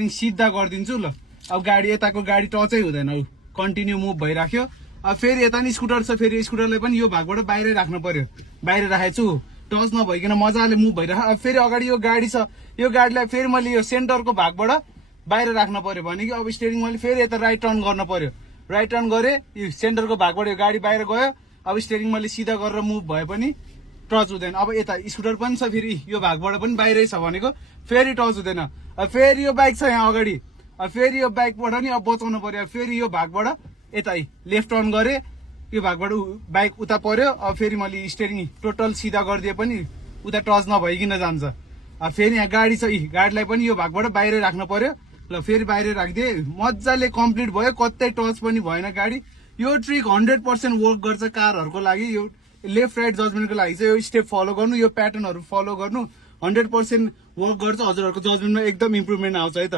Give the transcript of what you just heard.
सिधा गरिदिन्छु ल। अब गाडी यताको गाडी टचै हुँदैन, अब कन्टिन्यू मुभ भइराख्यो। अब फेरि यता नि स्कुटर छ, फेरि स्कुटरलाई पनि यो भागबाट बाहिरै राख्नु पर्यो। बाहिर राखेको छु, टच नभइकन मजाले मुभ भइराख्यो। अब फेरि अगाडि यो गाडी छ, यो गाडीलाई फेरि मैले यो सेन्टरको भागबाट बाहिर राख्नु पर्यो भने कि अब स्टेरिङ मैले फेरि यता राइट टर्न गर्न पर्यो। राइट टर्न गरे, यो सेन्टरको भागबाट यो गाडी बाहिर गयो। अब स्टेरिङ मैले सिधा गरेर मुभ भए पनि टच हुँदैन। अब यता स्कुटर पनि छ, फेरि यो भागबाट पनि बाहिरै छ भनेको फेरि टच हुँदैन। अब फेरि यो बाइक छ यहाँ अगाडि, अब फेरि यो बाइकबाट नि अब बचाउनु पर्यो। फेरि यो भागबाट यता लेफ्ट टर्न गरे, यो भागबाट बाइक उता पर्यो। अब फेरि मैले स्टेरिङ टोटल सिधा गरिदिए पनि उता टच नभइकन जान्छ। अब फेरि यहाँ गाडी छ, गाडीलाई पनि यो भागबाट बाहिरै राख्नु पर्यो। ल फेरि बाहिर राखिदिए, मजाले कम्प्लिट भयो, कतै टच पनि भएन गाडी। यो ट्रिक 100% वर्क गर्छ कारहरूको लागि। यो लेफ्ट राइट जजमेन्टको लागि चाहिँ यो स्टेप फलो गर्नु, यो प्याटर्नहरू फलो गर्नु 100% वर्क गर्छ। हजुरहरूको जजमेन्टमा एकदम इम्प्रुभमेन्ट आउँछ है त।